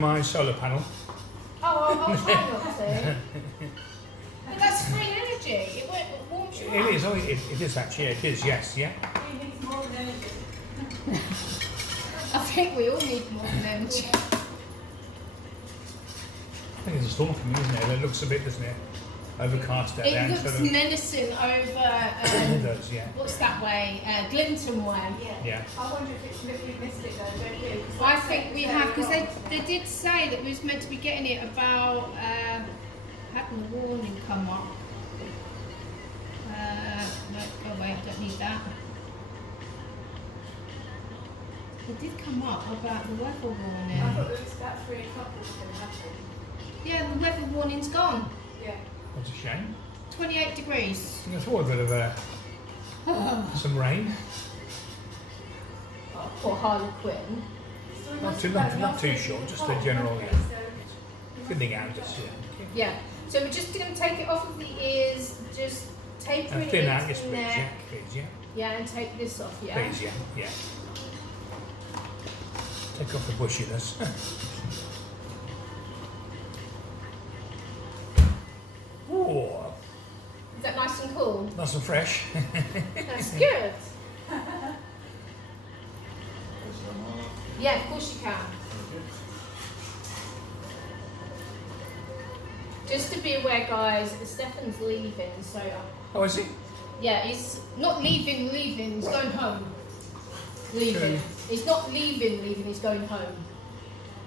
My solar panel. Oh, I'll try not to. But that's free energy. It warms you up. It is. Oh, it is actually. It is. Yes. Yeah. He needs more than energy. I think we all need more than energy. I think it's a storm coming, isn't it? It looks a bit, doesn't it? Overcast out there. It looks menacing over. It does. Yeah. What's that way? Glinton way. Yeah. I wonder if we've missed it though, don't you? I think we have, because they did say that we was meant to be getting it about having a warning come up. No, go away, I don't need that. It did come up about the weather warning. I thought it was about 3 o'clock it was going to happen. Yeah, the weather warning's gone. Yeah. That's a shame. 28 degrees. I thought a bit of some rain. Oh, poor Harlequin. So we Not must too- have not- had not enough too of short, the just a cold, general, haven't yeah. we? So Thinning out just Yeah. So we're just going to take it off of the ears, just taper and it thin into out. Yes, the please. Yeah. neck. Please. Yeah. Yeah, and take this off, yeah? Please. Yeah. Yeah. Take off the bushiness. Oh, Is that nice and cool? nice and fresh. That's good. Yeah, of course you can. Just to be aware, guys, Stefan's leaving, so Oh, is it? yeah, he's not leaving, he's going home. Leaving. Okay. He's not leaving, he's going home.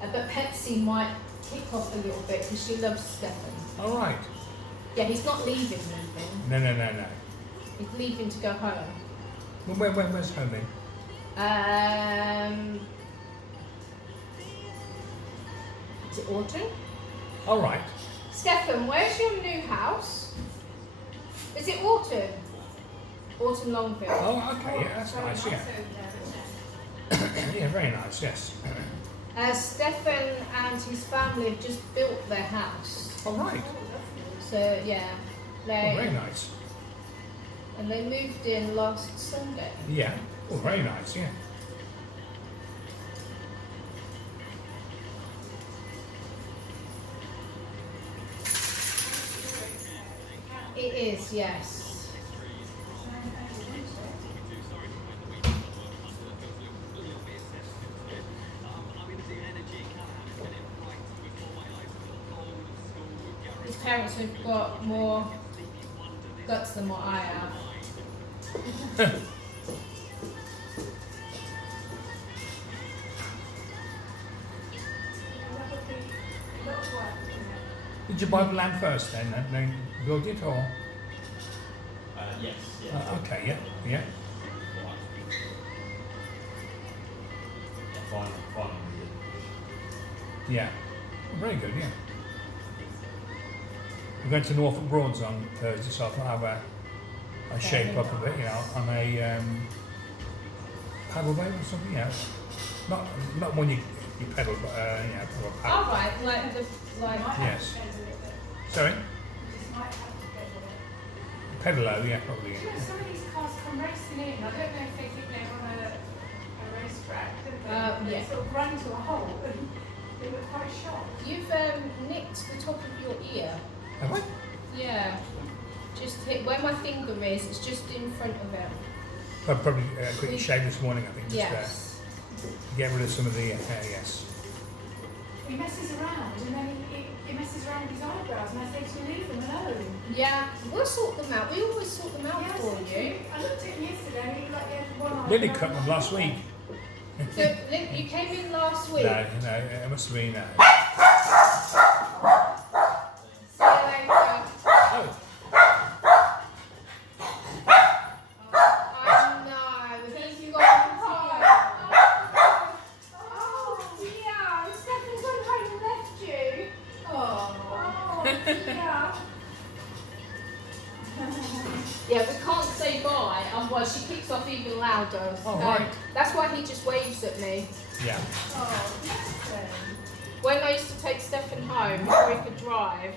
But Pepsi might kick off a little bit because she loves Stefan. All right. Yeah, he's not leaving. No. He's leaving to go home. Well, where's home then? Is it autumn? All right. Stefan, where's your new house? Is it autumn? Autumn Longville. Oh, okay. Yeah, that's very nice. Yeah. over there, isn't it? Yeah, very nice. Yes. Stefan and his family have just built their house. All right. So yeah, Oh, very they nice. and they moved in last Sunday. Yeah. Oh, very nice. Yeah. It is, yes. His parents have got more guts than what I have. Did you buy the land first then build it or? Yes. Yeah. Okay. Yeah. Yeah. Finally. Yeah. Oh, very good. Yeah. We're going to Norfolk Broads on Thursday, so I thought I'd have a shape up a bit, on a paddle boat or something. Not one you pedal, but pedal a paddle. All right, like Yes. Sorry. Just might have to go with it. Pedalo, yeah, probably. You know, some of these cars come racing in. I don't know if they think they're on a racetrack, don't they? Yeah. They sort of run to a hole and they were quite shocked. you've nicked the top of your ear. Have I? Yeah. Just hit where my finger is. It's just in front of it. Probably quickly shave this morning, I think. Just Yes. to get rid of some of the hair. Yes. He messes around and then he messes around with his eyebrows and I say to him, leave them alone. Yeah, we'll sort them out. We always sort them out Yeah, I for said to you. him, I looked at him yesterday and he was like, he had one eye. Lily and cut one them eye. last week. So, you came in last week. No, it must have been. See you later. Oh, I know. He's got time. Oh, dear. Stefan's gone home and left you. Oh, dear. Yeah, we can't say bye, otherwise she kicks off even louder. Oh, right. That's why he just waves at me. yeah. Oh, yes then. When I used to take Stefan home before he could drive,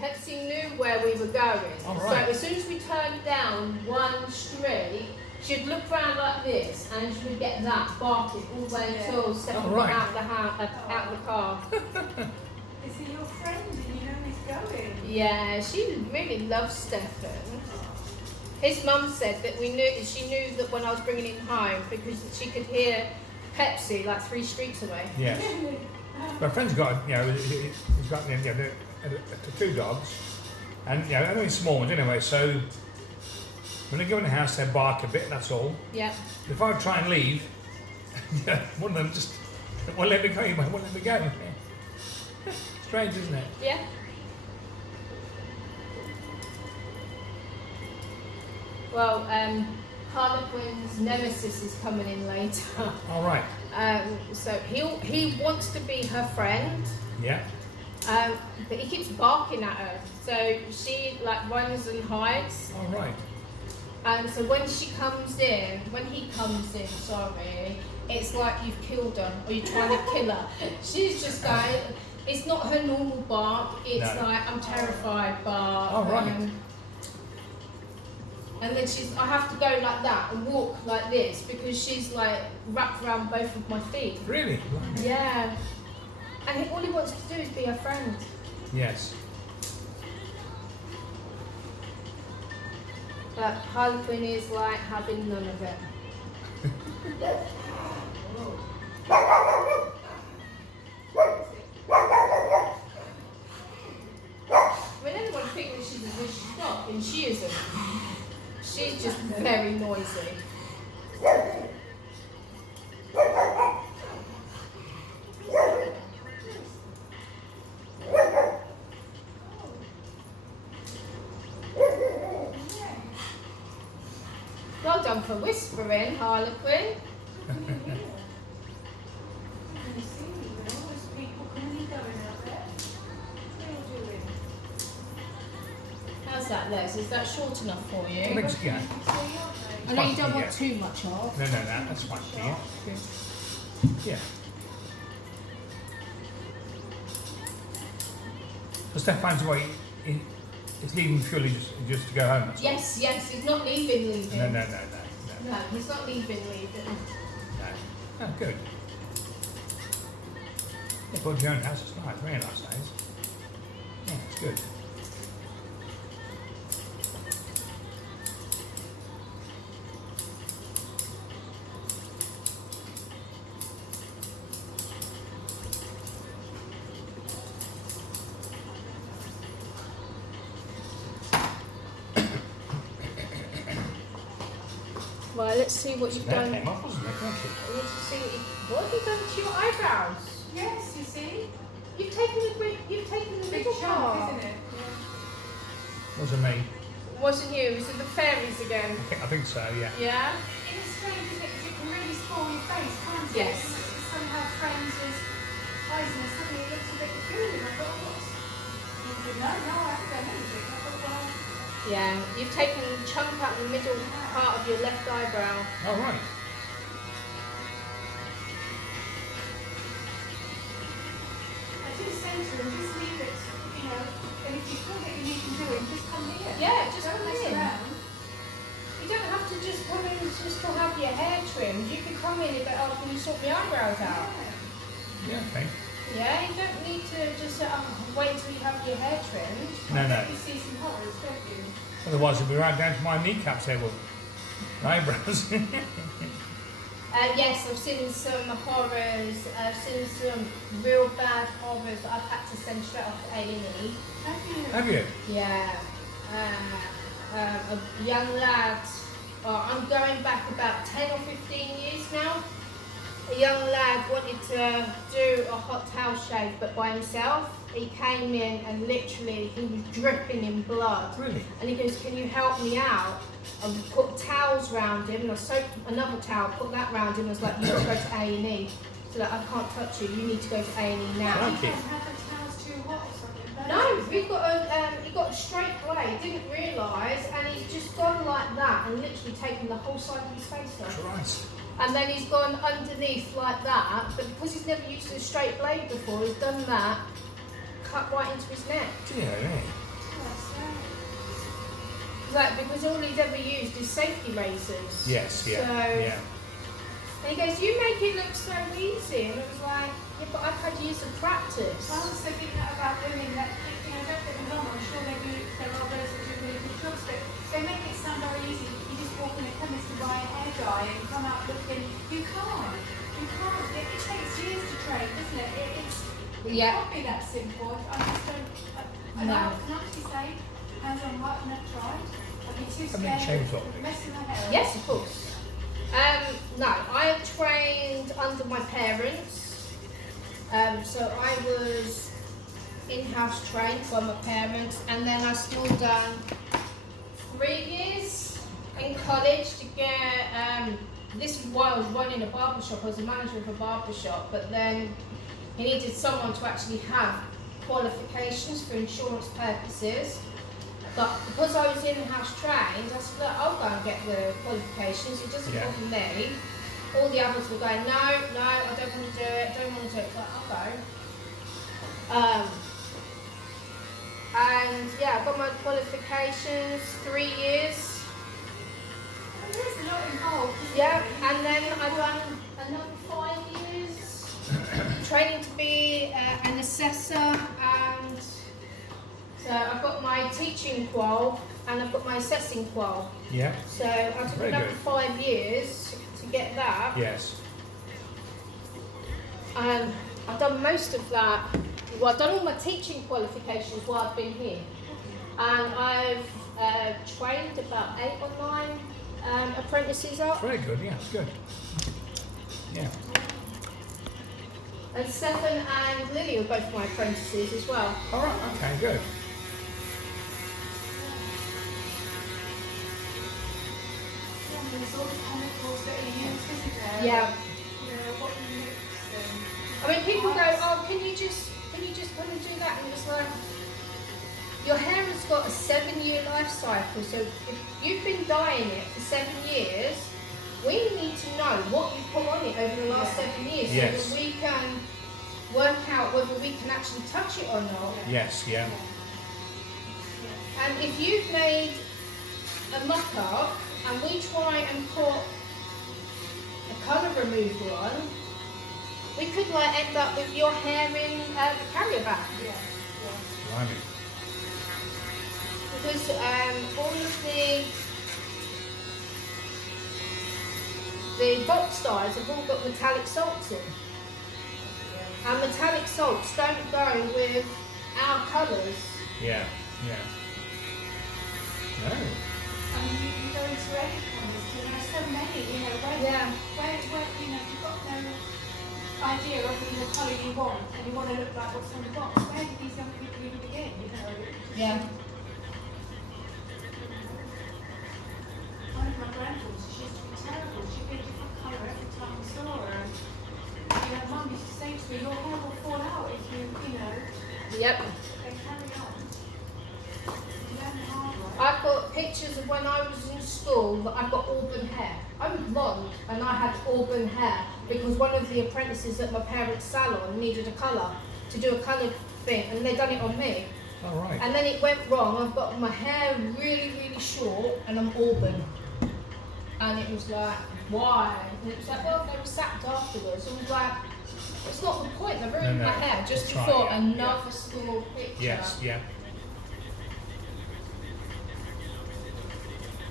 Pepsi knew where we were going. Oh, So right. as soon as we turned down one street, she'd look round like this, and she would get that barking all the way until Stefan got out of the house, out of the car. Is he your friend and you know he's going? Yeah, she really loves Stefan. His mum said that she knew that when I was bringing him home because she could hear Pepsi like 3 streets away. Yes. My friend's got, he's got, the 2 dogs, and they're only small ones anyway. So when they go in the house, they bark a bit. That's all. Yeah. If I try and leave, one of them just won't let me go. Won't let me go. Strange, isn't it? Yeah. Well, Harlequin's nemesis is coming in later. All right. So he wants to be her friend. Yeah. But he keeps barking at her. So she like runs and hides. All right. And so when he comes in, it's like you've killed her or you're trying to kill her. She's just going. It's not her normal bark. It's like I'm terrified bark. Oh right. And then I have to go like that and walk like this because she's like wrapped around both of my feet. Really? Yeah. And all he wants to do is be her friend. Yes. But Harlequin is like having none of it. When anyone thinks she's a vicious dog, and she isn't. She's just very noisy. Well done for whispering, Harlequin. How's that, Les? Is that short enough for you? I think so, yeah. I know you don't want too much of. No, that's fine. Yeah. So Steph finds a way. It's leaving purely just to go home. That's all. Yes, he's not leaving. No. No, he's not leaving. No. Oh, good. Yeah, build your own house. It's nice. Very nice, days. Yeah, it's good. Well, let's see what you've done. That came off, wasn't it? Don't you? Let's see what have you done to your eyebrows? Yes, you see? You've taken the Big middle chunk, part. isn't it? Wasn't me. Wasn't you? Was it the fairies again? I think so. Yeah. Yeah. It is strange, isn't it? Because it can really spoil your face, can't it? Yes. It somehow frames his eyes and suddenly it looks a bit peculiar. I thought, what's... No, I haven't done anything. I thought, well... Yeah. You've taken a chunk out the middle part of your left eyebrow. Oh right. I do say to him, just leave it, and if you feel that you need to do it, just come here. Yeah, just Don't come mess in. around. You don't have to just come in just to have your hair trimmed. You can come in and go, oh, can you sort my eyebrows out? Yeah. Okay. Yeah, you don't need to just wait until you have your hair trimmed. No. You see some horrors, don't you? Otherwise, it'll be right down to my kneecaps. They will. Eyebrows. Yes, I've seen some horrors. I've seen some real bad horrors that I've had to send straight off to A&E. Have you? Yeah. A young lad, I'm going back about 10 or 15 years now. A young lad wanted to do a hot towel shave but by himself. He came in and literally he was dripping in blood. Really? And he goes, can you help me out? I put towels round him and I soaked another towel, put that round him and was like, you've got to go to A&E. So like, I can't touch you, you need to go to A&E now. Thank you. Have the towels too hot or something? No, he got a straight blade, didn't realise, and he's just gone like that and literally taken the whole side of his face off. Christ. And then he's gone underneath like that, but because he's never used a straight blade before, he's done that, cut right into his neck. Dear me. So like, because all he's ever used is safety razors. Yes, yeah, So, yeah. and he goes, you make it look so easy. And I was like, yeah, but I've had years of practice. I also think that about women that, you know, don't get me wrong, I'm sure there are those that do really good jobs, but they make it sound very easy. You just walk in a chemist to buy a hair dye and come out looking, you can't. It takes years to train, doesn't it? It can't be that simple. I just don't, I can actually say, hands on heart, I've never tried. I'd be too scared of messing my hair up. Yes, of course. No, I have trained under my parents. So I was in-house trained by my parents, and then I still done 3 years in college to get. This is why I was running a barber shop. I was a manager of a barber shop, but then he needed someone to actually have qualifications for insurance purposes. But because I was in-house trained, I said, look, I'll go and get the qualifications. It doesn't bother me. All the others were going, no, I don't want to do it, But I'll go. And yeah, I got my qualifications, 3 years. There is a lot involved, isn't Yeah, there? and then I done another 5 years training to be an assessor, and so I've got my teaching qual and I've got my assessing qual. Yeah. So I took Very another good. 5 years to get that. Yes. And I've done most of that. Well, I've done all my teaching qualifications while I've been here, and I've trained about 8 or 9 apprentices up. Very good. Yeah. Good. Yeah. And Stefan and Lily are both my apprentices as well. All right. Okay. Good. There's all the chemicals that are used, isn't there? Yeah. You know, what you mix and... I mean, people go, oh, can you just come and do that? And it's like, your hair has got a 7-year life cycle. So if you've been dyeing it for 7 years, we need to know what you put on it over the last 7 years, so that we can work out whether we can actually touch it or not. Yes. Yeah. And if you've made a mock-up and we try and put a colour remover on, we could like end up with your hair in the carrier bag. Blimey. Because all of the box dyes have all got metallic salts in. And metallic salts don't go with our colours. Yeah. Yeah. No. I mean, you go into any chemist, and there are so many, you know, where, you know, you've got no idea of the colour you want, and you want to look like what's on the box. Where do these young people even begin, you know? Yeah. One of my granddaughters, she used to be terrible. She'd be a different colour every time I saw her. And, you know, Mum used to say to me, your hair will fall out if you know, Yep. they carry on. You learn the hard way. I've got pictures of when I was in school that I've got auburn hair. I'm blonde and I had auburn hair because one of the apprentices at my parents' salon needed a colour, to do a colour thing, and they done it on me. All right. And then it went wrong. I've got my hair really, really short and I'm auburn. And it was like, why? And it was like, well, they were sacked afterwards. I was like, it's not the point. They ruined my hair just That's before right, another school picture. Yes. Yeah.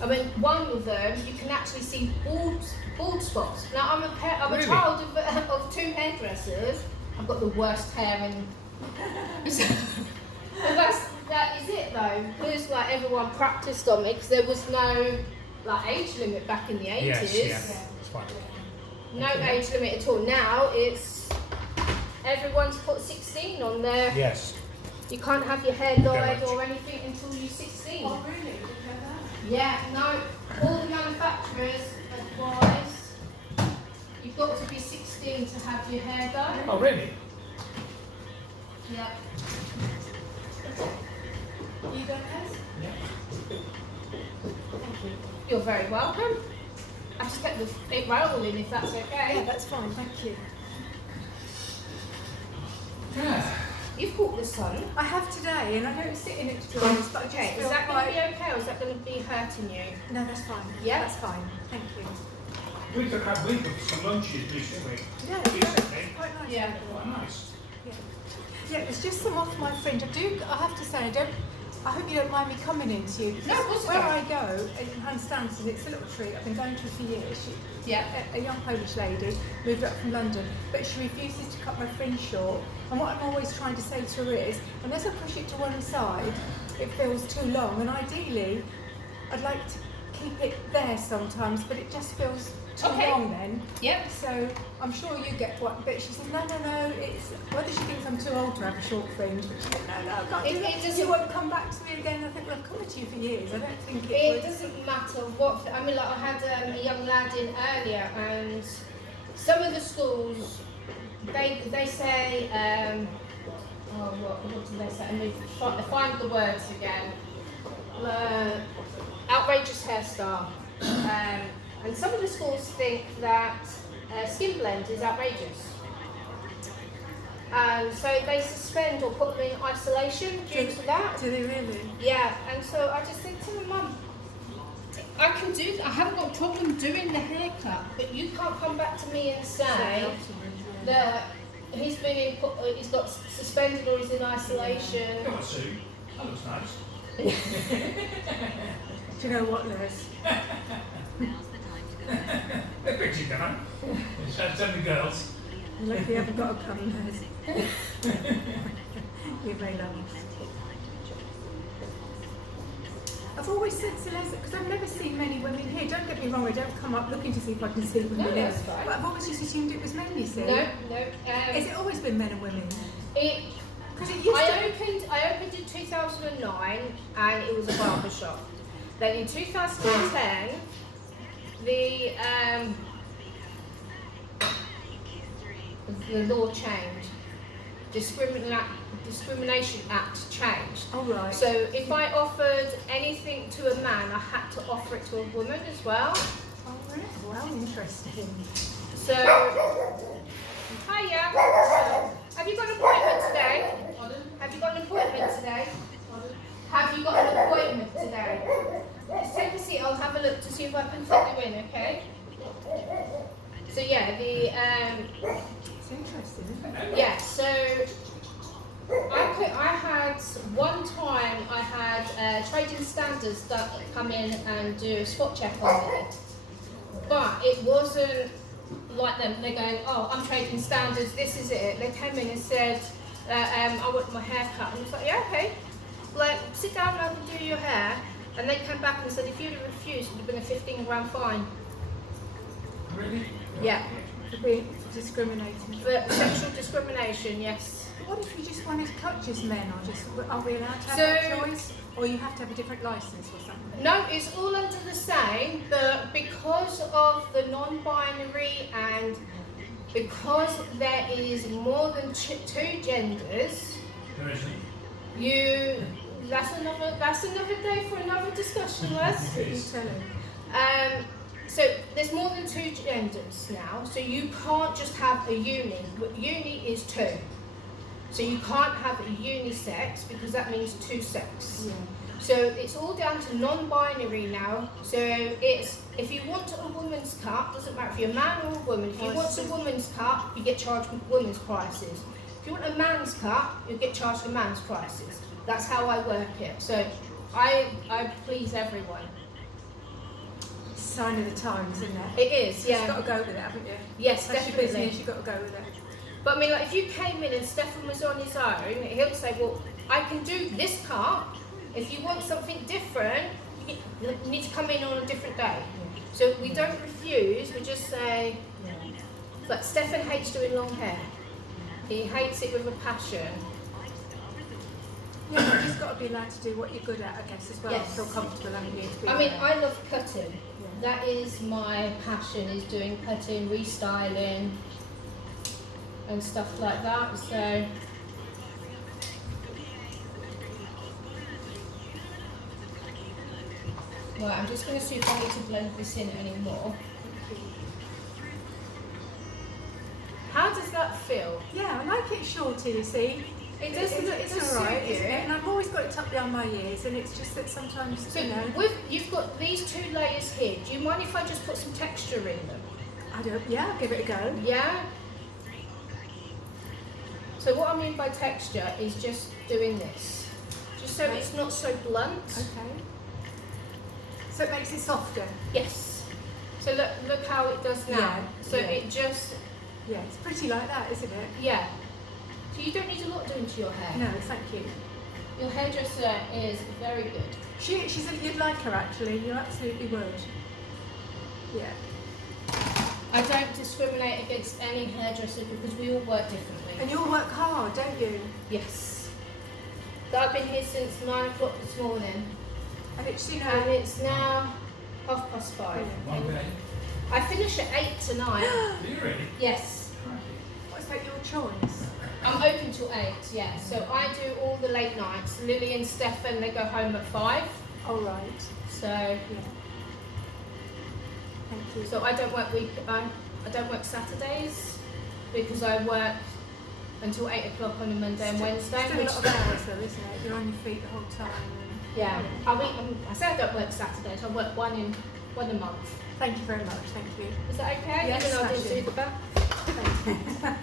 I mean, one of them, you can actually see bald spots. Now, I'm a Really? child of 2 hairdressers. I've got the worst hair in. But that is it though, because like everyone practiced on me, because there was no like age limit back in the 80s. Yes. Yeah. It's fine. No age limit at all. Now it's everyone's put 16 on there. Yes. You can't have your hair dyed much. or anything until you're 16. Oh, really? Didn't know that. Yeah, no, all the manufacturers advise you've got to be 16 to have your hair done. Oh, really? Yeah. You don't know? Yeah. You're very welcome. I've just kept it rolling if that's okay. Yeah, that's fine, thank you. Yeah. You've caught the sun. I have today, and I don't sit in it to be honest, but I just Okay, feel is that going to quite... be okay or is that going to be hurting you? No, that's fine. Yeah? That's fine. Thank you. We took some lunches recently. Yeah, it's Recently. quite nice. Yeah. Quite nice. Yeah, it was just some off my fringe. I have to say, I hope you don't mind me coming in to you. No, of course Where not. I go, in Hunstanton, it's a little treat. I've been going to her for years. Yeah. A young Polish lady, moved up from London, but she refuses to cut my fringe short. And what I'm always trying to say to her is, unless I push it to one side, it feels too long. And ideally, I'd like to keep it there sometimes, but it just feels too long then. Yep. So I'm sure you get what, but she says, no, it's whether she thinks I'm too old to have a short fringe, but she said, no, I can't do that. You won't come back to me again. I think, well, I've come to you for years. I don't think it would. doesn't matter what, I mean, like I had a young lad in earlier, and some of the schools, they say, what do they say? I mean, find the words again. Outrageous hairstyle. And some of the schools think that skin blend is outrageous. And so they suspend or put them in isolation due to that. Do they really? Yeah, and so I just said to my mum, I can do that, I haven't got a problem doing the haircut, but you can't come back to me and say that he's got suspended or he's in isolation. Got a suit. That looks nice. Do you know what, Les? They're pretty, don't they? Send the girls. Look, you haven't got a come, Les. You're very lovely. I've always said to Les, because I've never seen many women here, don't get me wrong, I don't come up looking to see if I can see women No, here. that's fine. But I've always just assumed it was men, you see. No. Has it always been men and women? Because it used to... I opened in 2009 and it was a barber shop. Then in 2010, the law changed. Discrimination Act changed. Oh, right. So if I offered anything to a man, I had to offer it to a woman as well. Oh, really? Well, interesting. So, hiya. Have you got an appointment today? Have you got an appointment today? Have you got an appointment today? Just take a seat, I'll have a look to see if I can fit you in, okay? So yeah, It's interesting, isn't it? yeah, so I had one time I had trading standards that come in and do a spot check on me, but it wasn't like them. They're going, oh, I'm trading standards. This is it. They came in and said, I want my hair cut, and I was like, yeah, okay. Like, sit down and I can do your hair. And they came back and said, if you'd have refused, it would have been a 15 grand fine. Really? Yeah. For discriminating. For sexual discrimination, yes. What if you just wanted to cut just men, or just, are we allowed to have So- that choice? Or you have to have a different licence or something? No, it's all under the same, but because of the non-binary and because there is more than two genders, There isn't. that's another day for another discussion, Les. You tell him. So there's more than two genders now, so you can't just have a uni. Uni is two. So you can't have a unisex because that means two sex. Yeah. So it's all down to non-binary now. So it's, if you want a woman's cut, doesn't matter if you're a man or a woman, if you want a woman's cut, you get charged women's prices. If you want a man's cut, you get charged a man's prices. That's how I work it. So I please everyone. Sign of the times, isn't it? It is, yeah. You've got to go with it, haven't you? Yes, That's your definitely. business, you've got to go with it. But I mean, like, if you came in and Stefan was on his own, he'll say, well, I can do this cut. If you want something different, you need to come in on a different day. So we don't refuse, we just say, but Stefan hates doing long hair. He hates it with a passion. Yeah, you've just got to be allowed to do what you're good at, I guess, as well. Yes. Feel comfortable, haven't you? To be I mean, there. I love cutting. That is my passion, is doing cutting, restyling, and stuff like that. So. Right, I'm just going to see if I need to blend this in anymore. How does that feel? Yeah, I like it shorter, you see. It does look it's all all right, suit isn't you. it? And I've always got it tucked behind my ears, and it's just that sometimes, So you know, you've got these 2 layers here. Do you mind if I just put some texture in them? I'll give it a go. Yeah. So what I mean by texture is just doing this, just so Okay. it's not so blunt. Okay. So it makes it softer. Yes. So look how it does now. Yeah, So yeah. it just, Yeah, it's pretty like that, isn't it? yeah. So you don't need a lot doing to your hair. No, thank you. Your hairdresser is very good. You'd like her actually. You absolutely would. Yeah. I don't discriminate against any hairdresser because we all work differently. And you all work hard, don't you? Yes. So I've been here since 9 o'clock this morning, And it's and it's now 5:30. Okay. I finish at 8 tonight. Do you really? Yes. What's that your choice? I'm open till 8, yeah. So I do all the late nights. Lily and Stefan, they go home at 5. All right. So Yeah. Thank you. so I don't work Saturdays because I work until 8 o'clock on a Monday and Wednesday. Still a lot of hours though, isn't it? You're on your feet the whole time. Yeah. I say I don't work Saturdays. I work one a month. Thank you very much. Thank you. Is that okay? Yes, Even though I didn't smashing. do the back. Thank you.